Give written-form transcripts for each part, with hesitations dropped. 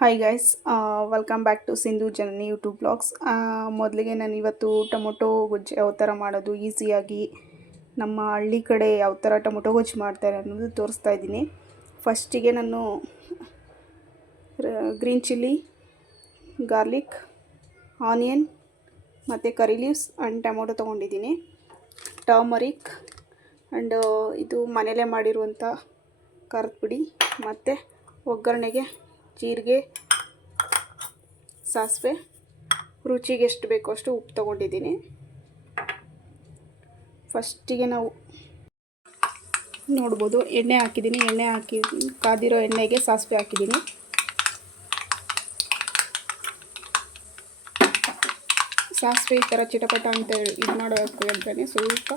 Hi guys, welcome back to Sindhu Janani YouTube blogs. ಮೊದಲಿಗೆ ನಾನು ಇವತ್ತು ಟೊಮೊಟೊ ಗೊಜ್ಜು ಯಾವ ಥರ ಮಾಡೋದು ಈಸಿಯಾಗಿ ನಮ್ಮ ಹಳ್ಳಿ ಕಡೆ ಯಾವ ಥರ ಟೊಮೊಟೊ ಗೊಜ್ಜು ಮಾಡ್ತಾರೆ ಅನ್ನೋದು ತೋರಿಸ್ತಾ ಇದ್ದೀನಿ. ಫಸ್ಟಿಗೆ ನಾನು ಗ್ರೀನ್ ಚಿಲ್ಲಿ, ಗಾರ್ಲಿಕ್, ಆನಿಯನ್ ಮತ್ತು ಕರಿ ಲೀವ್ಸ್ ಆ್ಯಂಡ್ ಟೊಮೊಟೊ ತೊಗೊಂಡಿದ್ದೀನಿ. ಟರ್ಮರಿಕ್ ಆ್ಯಂಡ್ ಇದು ಮನೇಲೇ ಮಾಡಿರುವಂಥ ಖಾರದ ಪುಡಿ ಮತ್ತು ಒಗ್ಗರಣೆಗೆ ಜೀರಿಗೆ, ಸಾಸಿವೆ, ರುಚಿಗೆ ಎಷ್ಟು ಬೇಕೋ ಅಷ್ಟು ಉಪ್ಪು ತೊಗೊಂಡಿದ್ದೀನಿ. ಫಸ್ಟಿಗೆ ನಾವು ನೋಡ್ಬೋದು ಎಣ್ಣೆ ಹಾಕಿದ್ದೀನಿ. ಎಣ್ಣೆ ಹಾಕಿ ಕಾದಿರೋ ಎಣ್ಣೆಗೆ ಸಾಸಿವೆ ಹಾಕಿದ್ದೀನಿ. ಸಾಸಿವೆ ಈ ಥರ ಚಿಟಪಟ ಅಂತ ಇದು ಮಾಡೋಕ್ಕೆ ಅಂತಲೇ ಸ್ವಲ್ಪ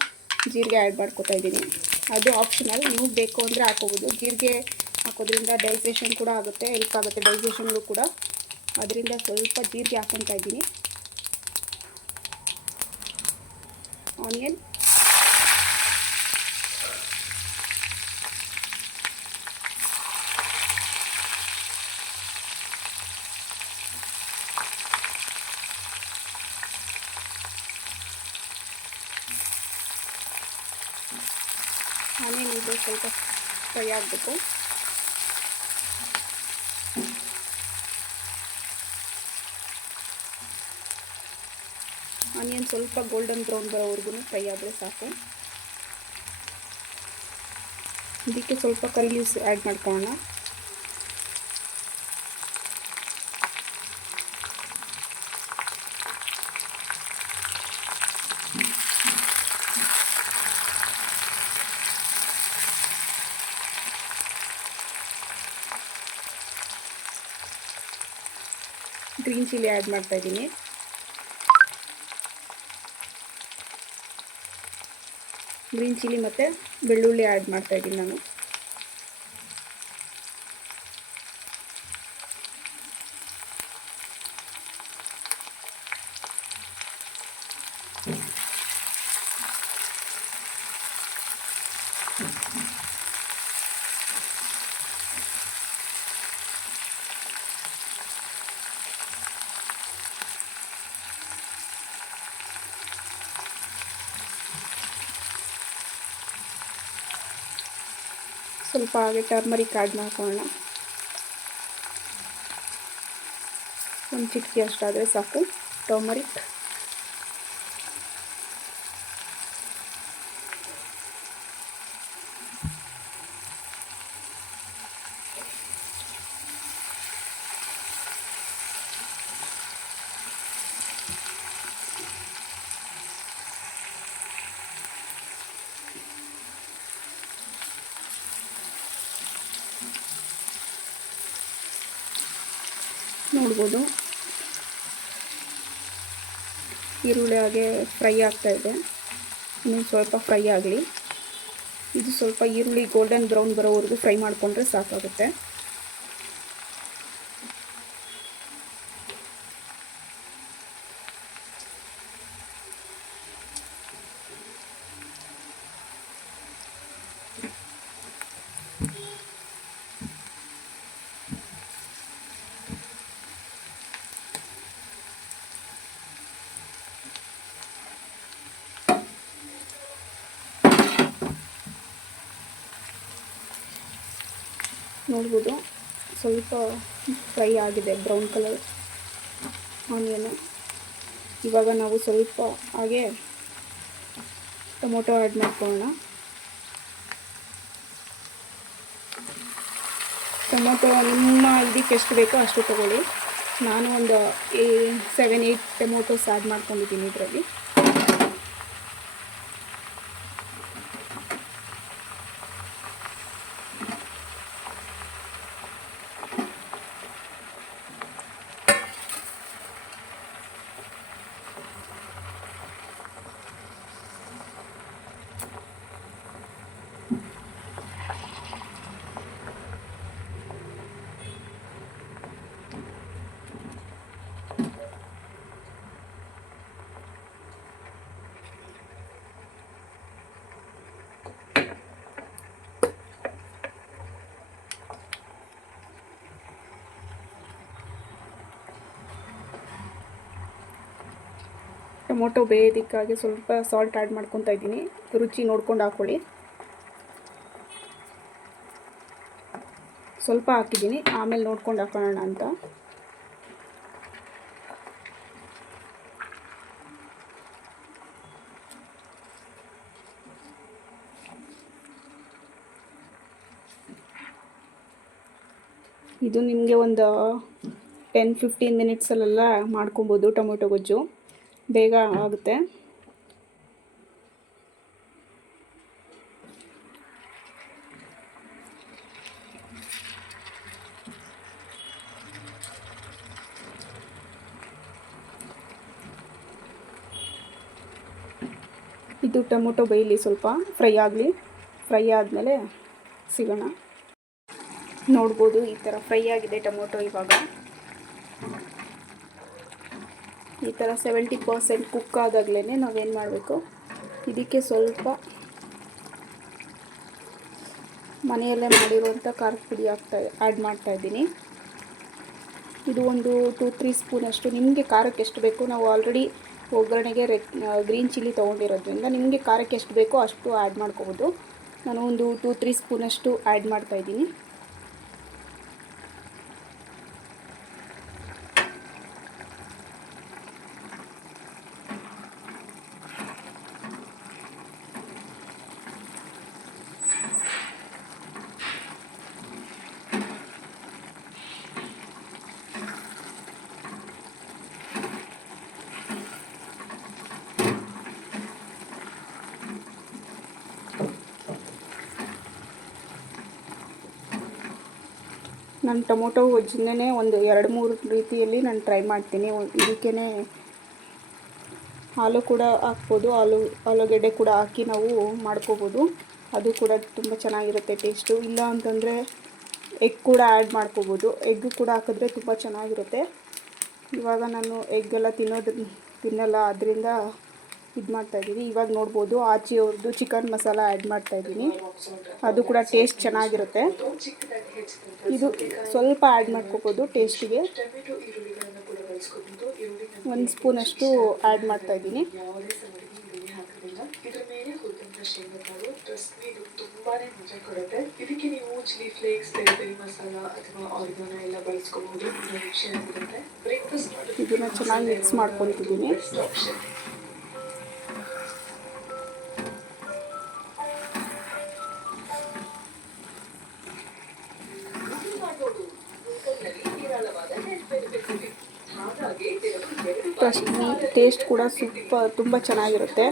ಜೀರಿಗೆ ಆ್ಯಡ್ ಮಾಡ್ಕೊತಾ ಇದ್ದೀನಿ. ಅದು ಆಪ್ಷನಲ್, ನೀವು ಬೇಕು ಅಂದರೆ ಹಾಕೋಬೋದು. ಜೀರಿಗೆ ಹಾಕೋದ್ರಿಂದ ಡೈಜೆಷನ್ ಕೂಡ ಆಗುತ್ತೆ, ಹೆಲ್ಪ್ ಆಗುತ್ತೆ ಡೈಜೆಷನ್ಗೂ ಕೂಡ. ಅದರಿಂದ ಸ್ವಲ್ಪ ಜೀರಿಗೆ ಹಾಕ್ಕೊತಾ ಇದ್ದೀನಿ. ಆನಿಯನ್, ಆನಿಯನ್ ಇದು ಸ್ವಲ್ಪ ಫ್ರೈ ಆಗಬೇಕು. ಆನಿಯನ್ ಸ್ವಲ್ಪ ಗೋಲ್ಡನ್ ಬ್ರೌನ್ ಬರೋವರೆಗೂ ಫ್ರೈ ಆದರೆ ಸಾಕು. ಇದಕ್ಕೆ ಸ್ವಲ್ಪ ಕರಿ ಲೀವ್ಸ್ ಆ್ಯಡ್ ಮಾಡ್ಕೊಳ್ಳೋಣ. ಗ್ರೀನ್ ಚಿಲ್ಲಿ ಆ್ಯಡ್ ಮಾಡ್ತಾಯಿದ್ದೀನಿ. ಗ್ರೀನ್ ಚಿಲ್ಲಿ ಮತ್ತು ಬೆಳ್ಳುಳ್ಳಿ ಆ್ಯಡ್ ಮಾಡ್ತಾಯಿದ್ದೀನಿ ನಾನು. ಸ್ವಲ್ಪ ಹಾಗೆ ಟರ್ಮರಿಕ್ ಆ್ಯಡ್ ಮಾಡ್ಕೊಳ್ಳೋಣ. ಒಂದು ಚಿಟಿಕೆ ಅಷ್ಟಾದರೆ ಸಾಕು ಟರ್ಮರಿಕ್. ನೋಡ್ಬೋದು ಈರುಳ್ಳಿ ಹಾಗೆ ಫ್ರೈ ಆಗ್ತಾಯಿದೆ. ಇನ್ನೂ ಸ್ವಲ್ಪ ಫ್ರೈ ಆಗಲಿ. ಇದು ಸ್ವಲ್ಪ ಈರುಳ್ಳಿ ಗೋಲ್ಡನ್ ಬ್ರೌನ್ ಬರೋವರೆಗೂ ಫ್ರೈ ಮಾಡಿಕೊಂಡ್ರೆ ಸಾಕಾಗುತ್ತೆ. ನೋಡ್ಬೋದು ಸ್ವಲ್ಪ ಫ್ರೈ ಆಗಿದೆ ಬ್ರೌನ್ ಕಲರ್ ಆನಿಯನ್ನು. ಇವಾಗ ನಾವು ಸ್ವಲ್ಪ ಹಾಗೆ ಟೊಮೊಟೊ ಆ್ಯಡ್ ಮಾಡ್ಕೊಳ್ಳೋಣ. ಟೊಮೊಟೊ ನಿಮ್ಮ ಇದಕ್ಕೆ ಎಷ್ಟು ಬೇಕೋ ಅಷ್ಟು ತೊಗೊಳ್ಳಿ. ನಾನು ಒಂದು 7-8 ಟೊಮೊಟೊಸ್ ಆ್ಯಡ್ ಮಾಡ್ಕೊಂಡಿದ್ದೀನಿ ಇದರಲ್ಲಿ. ಟೊಮೊಟೊ ಬೇಯೋದಕ್ಕಾಗಿ ಸ್ವಲ್ಪ ಸಾಲ್ಟ್ ಆ್ಯಡ್ ಮಾಡ್ಕೊತಾ ಇದ್ದೀನಿ. ರುಚಿ ನೋಡ್ಕೊಂಡು ಹಾಕ್ಕೊಳ್ಳಿ. ಸ್ವಲ್ಪ ಹಾಕಿದ್ದೀನಿ, ಆಮೇಲೆ ನೋಡ್ಕೊಂಡು ಹಾಕೋಣ ಅಂತ. ಇದು ನಿಮಗೆ ಒಂದು 10-15 ಮಿನಿಟ್ಸಲ್ಲೆಲ್ಲ ಮಾಡ್ಕೊಬೋದು. ಟೊಮೊಟೊ ಗೊಜ್ಜು ಬೇಗ ಆಗುತ್ತೆ. ಇದು ಟೊಮೊಟೊ ಬೇಯಲಿ, ಸ್ವಲ್ಪ ಫ್ರೈ ಆಗಲಿ. ಫ್ರೈ ಆದಮೇಲೆ ಸಿಗೋಣ. ನೋಡ್ಬೋದು ಈ ಥರ ಫ್ರೈ ಆಗಿದೆ ಟೊಮೊಟೊ. ಇವಾಗ ಈ ಥರ 70% ಕುಕ್ ಆದಾಗಲೇ ನಾವೇನು ಮಾಡಬೇಕು, ಇದಕ್ಕೆ ಸ್ವಲ್ಪ ಮನೆಯಲ್ಲೇ ಮಾಡಿರುವಂಥ ಖಾರದ ಪುಡಿ ಆ್ಯಡ್ ಮಾಡ್ತಾಯಿದ್ದೀನಿ. ಇದು ಒಂದು 2-3 ಸ್ಪೂನಷ್ಟು. ನಿಮಗೆ ಖಾರಕ್ಕೆ ಎಷ್ಟು ಬೇಕು, ನಾವು ಆಲ್ರೆಡಿ ಒಗ್ಗರಣೆಗೆ ಗ್ರೀನ್ ಚಿಲ್ಲಿ ತೊಗೊಂಡಿರೋದ್ರಿಂದ ನಿಮಗೆ ಖಾರಕ್ಕೆ ಎಷ್ಟು ಬೇಕೋ ಅಷ್ಟು ಆ್ಯಡ್ ಮಾಡ್ಕೋಬೋದು. ನಾನು ಒಂದು 2-3 ಸ್ಪೂನಷ್ಟು ಆ್ಯಡ್ ಮಾಡ್ತಾಯಿದ್ದೀನಿ. ನಾನು ಟೊಮೊಟೊ ಗೊಜ್ಜನ್ನೇ ಒಂದು 2-3 ರೀತಿಯಲ್ಲಿ ನಾನು ಟ್ರೈ ಮಾಡ್ತೀನಿ. ಇದಕ್ಕೇ ಹಾಲು ಕೂಡ ಹಾಕ್ಬೋದು, ಆಲೂಗೆಡ್ಡೆ ಕೂಡ ಹಾಕಿ ನಾವು ಮಾಡ್ಕೋಬೋದು. ಅದು ಕೂಡ ತುಂಬ ಚೆನ್ನಾಗಿರುತ್ತೆ ಟೇಸ್ಟು. ಇಲ್ಲ ಅಂತಂದರೆ ಎಗ್ ಕೂಡ ಆ್ಯಡ್ ಮಾಡ್ಕೋಬೋದು. ಎಗ್ ಕೂಡ ಹಾಕಿದ್ರೆ ತುಂಬ ಚೆನ್ನಾಗಿರುತ್ತೆ. ಇವಾಗ ನಾನು ಎಗ್ಗೆಲ್ಲ ತಿನ್ನಲ್ಲ, ಅದರಿಂದ ಇದು ಮಾಡ್ತಾಯಿದ್ದೀನಿ. ಇವಾಗ ನೋಡ್ಬೋದು ಆಚಿಯವ್ರದ್ದು ಚಿಕನ್ ಮಸಾಲ ಆ್ಯಡ್ ಮಾಡ್ತಾಯಿದ್ದೀನಿ. ಅದು ಕೂಡ ಟೇಸ್ಟ್ ಚೆನ್ನಾಗಿರುತ್ತೆ. ಇದು ಸ್ವಲ್ಪ ಆ್ಯಡ್ ಮಾಡ್ಕೋಬೋದು ಟೇಸ್ಟಿಗೆ. 1 ಸ್ಪೂನಷ್ಟು ಆ್ಯಡ್ ಮಾಡ್ತಾಯಿದ್ದೀನಿ. ಇದನ್ನು ಚೆನ್ನಾಗಿ ಮಿಕ್ಸ್ ಮಾಡ್ಕೊತಿದ್ದೀನಿ. ಟೇಸ್ಟ್ ಕೂಡ ತುಂಬ ಚೆನ್ನಾಗಿರುತ್ತೆ.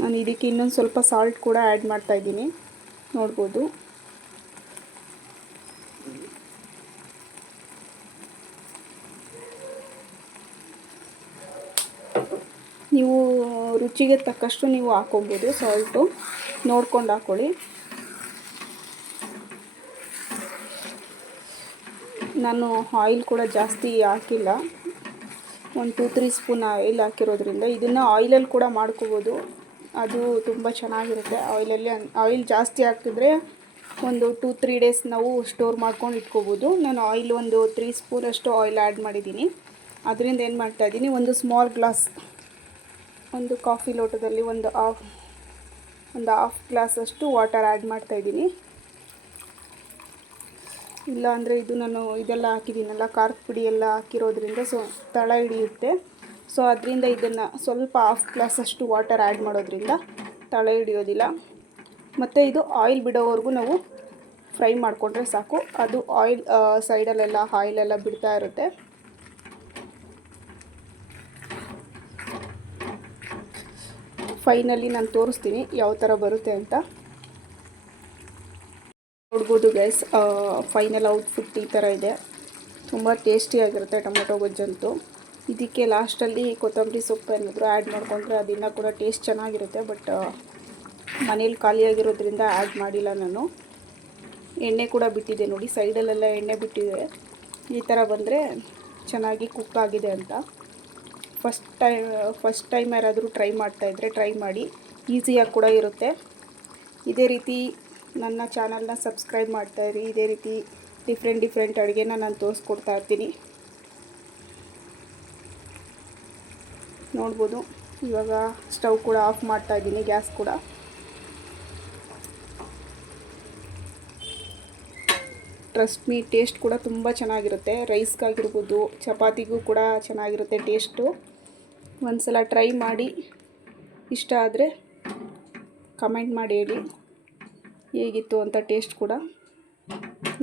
ನಾನು ಇದಕ್ಕೆ ಇನ್ನೊಂದು ಸ್ವಲ್ಪ ಸಾಲ್ಟ್ ಕೂಡ ಆ್ಯಡ್ ಮಾಡ್ತಾಯಿದ್ದೀನಿ, ನೋಡ್ಬೋದು. ನೀವು ರುಚಿಗೆ ತಕ್ಕಷ್ಟು ನೀವು ಹಾಕ್ಕೊಬೋದು. ಸಾಲ್ಟು ನೋಡ್ಕೊಂಡು ಹಾಕ್ಕೊಳ್ಳಿ. ನಾನು ಆಯಿಲ್ ಕೂಡ ಜಾಸ್ತಿ ಹಾಕಿಲ್ಲ, ಒಂದು 2-3 ಸ್ಪೂನ್ ಆಯಿಲ್ ಹಾಕಿರೋದ್ರಿಂದ ಇದನ್ನು ಆಯಿಲಲ್ಲಿ ಕೂಡ ಮಾಡ್ಕೋಬೋದು. ಅದು ತುಂಬ ಚೆನ್ನಾಗಿರುತ್ತೆ. ಆಯಿಲ್ ಜಾಸ್ತಿ ಹಾಕಿದ್ರೆ ಒಂದು 2-3 ಡೇಸ್ ನಾವು ಸ್ಟೋರ್ ಮಾಡ್ಕೊಂಡು ಇಟ್ಕೋಬೋದು. ನಾನು ಆಯಿಲ್ ಒಂದು 3 ಸ್ಪೂನಷ್ಟು ಆಯಿಲ್ ಆ್ಯಡ್ ಮಾಡಿದ್ದೀನಿ. ಅದರಿಂದ ಏನು ಮಾಡ್ತಾಯಿದ್ದೀನಿ, ಒಂದು ಸ್ಮಾಲ್ ಗ್ಲಾಸ್, ಒಂದು ಕಾಫಿ ಲೋಟದಲ್ಲಿ ಒಂದು ಹಾಫ್ ಗ್ಲಾಸಷ್ಟು ವಾಟರ್ ಆ್ಯಡ್ ಮಾಡ್ತಾಯಿದ್ದೀನಿ. ಇಲ್ಲ ಅಂದರೆ ಇದು ನಾನು ಇದೆಲ್ಲ ಹಾಕಿದ್ದೀನಲ್ಲ, ಖಾರದ ಪುಡಿ ಎಲ್ಲ ಹಾಕಿರೋದ್ರಿಂದ ತಳ ಹಿಡಿಯುತ್ತೆ. ಸೊ ಅದರಿಂದ ಇದನ್ನು ಸ್ವಲ್ಪ ಹಾಫ್ ಗ್ಲಾಸಷ್ಟು ವಾಟರ್ ಆ್ಯಡ್ ಮಾಡೋದ್ರಿಂದ ತಳ ಹಿಡಿಯೋದಿಲ್ಲ. ಮತ್ತು ಇದು ಆಯಿಲ್ ಬಿಡೋವರೆಗೂ ನಾವು ಫ್ರೈ ಮಾಡಿಕೊಂಡ್ರೆ ಸಾಕು. ಅದು ಆಯಿಲ್ ಸೈಡಲ್ಲೆಲ್ಲ ಆಯಿಲೆಲ್ಲ ಬಿಡ್ತಾ ಇರುತ್ತೆ. ಫೈನಲಿ ನಾನು ತೋರಿಸ್ತೀನಿ ಯಾವ ಥರ ಬರುತ್ತೆ ಅಂತ. ನೋಡ್ಬೋದು ಗೈಸ್, ಫೈನಲ್ ಔಟ್ಪುಟ್ ಈ ಥರ ಇದೆ. ತುಂಬ ಟೇಸ್ಟಿಯಾಗಿರುತ್ತೆ ಟೊಮೊಟೊ ಗೊಜ್ಜಂತೂ. ಇದಕ್ಕೆ ಲಾಸ್ಟಲ್ಲಿ ಕೊತ್ತಂಬರಿ ಸೊಪ್ಪು ಏನಾದರೂ ಆ್ಯಡ್ ಮಾಡಿಕೊಂಡ್ರೆ ಅದನ್ನು ಕೂಡ ಟೇಸ್ಟ್ ಚೆನ್ನಾಗಿರುತ್ತೆ. ಬಟ್ ಮನೇಲಿ ಖಾಲಿಯಾಗಿರೋದ್ರಿಂದ ಆ್ಯಡ್ ಮಾಡಿಲ್ಲ ನಾನು. ಎಣ್ಣೆ ಕೂಡ ಬಿಟ್ಟಿದೆ ನೋಡಿ, ಸೈಡಲ್ಲೆಲ್ಲ ಎಣ್ಣೆ ಬಿಟ್ಟಿದೆ. ಈ ಥರ ಬಂದರೆ ಚೆನ್ನಾಗಿ ಕುಕ್ ಆಗಿದೆ ಅಂತ. ಫಸ್ಟ್ ಟೈಮ್ ಯಾರಾದರೂ ಟ್ರೈ ಮಾಡ್ತಾಯಿದ್ರೆ ಟ್ರೈ ಮಾಡಿ. ಈಸಿಯಾಗಿ ಕೂಡ ಇರುತ್ತೆ. ಇದೇ ರೀತಿ ನನ್ನ ಚಾನಲ್ನ ಸಬ್ಸ್ಕ್ರೈಬ್ ಮಾಡ್ತಾಯಿರಿ. ಇದೇ ರೀತಿ ಡಿಫ್ರೆಂಟ್ ಅಡುಗೆನ ನಾನು ತೋರಿಸ್ಕೊಡ್ತಾ ಇರ್ತೀನಿ. ನೋಡ್ಬೋದು ಇವಾಗ ಸ್ಟವ್ ಕೂಡ ಆಫ್ ಮಾಡ್ತಾ ಇದ್ದೀನಿ, ಗ್ಯಾಸ್ ಕೂಡ. ಟ್ರಸ್ಟ್ ಮೀ, ಟೇಸ್ಟ್ ಕೂಡ ತುಂಬ ಚೆನ್ನಾಗಿರುತ್ತೆ. ರೈಸ್ಗಾಗಿರ್ಬೋದು, ಚಪಾತಿಗೂ ಕೂಡ ಚೆನ್ನಾಗಿರುತ್ತೆ ಟೇಸ್ಟು. ಒಂದು ಸಲ ಟ್ರೈ ಮಾಡಿ, ಇಷ್ಟ ಆದರೆ ಕಮೆಂಟ್ ಮಾಡಿ ಹೇಳಿ ಹೇಗಿತ್ತು ಅಂತ ಟೇಸ್ಟ್ ಕೂಡ.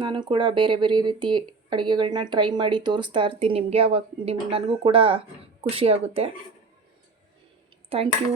ನಾನು ಕೂಡ ಬೇರೆ ಬೇರೆ ರೀತಿ ಅಡುಗೆಗಳನ್ನ ಟ್ರೈ ಮಾಡಿ ತೋರಿಸ್ತಾ ಇರ್ತೀನಿ ನಿಮಗೆ. ಅವಾಗ ನನಗೂ ಕೂಡ ಖುಷಿಯಾಗುತ್ತೆ. Thank you.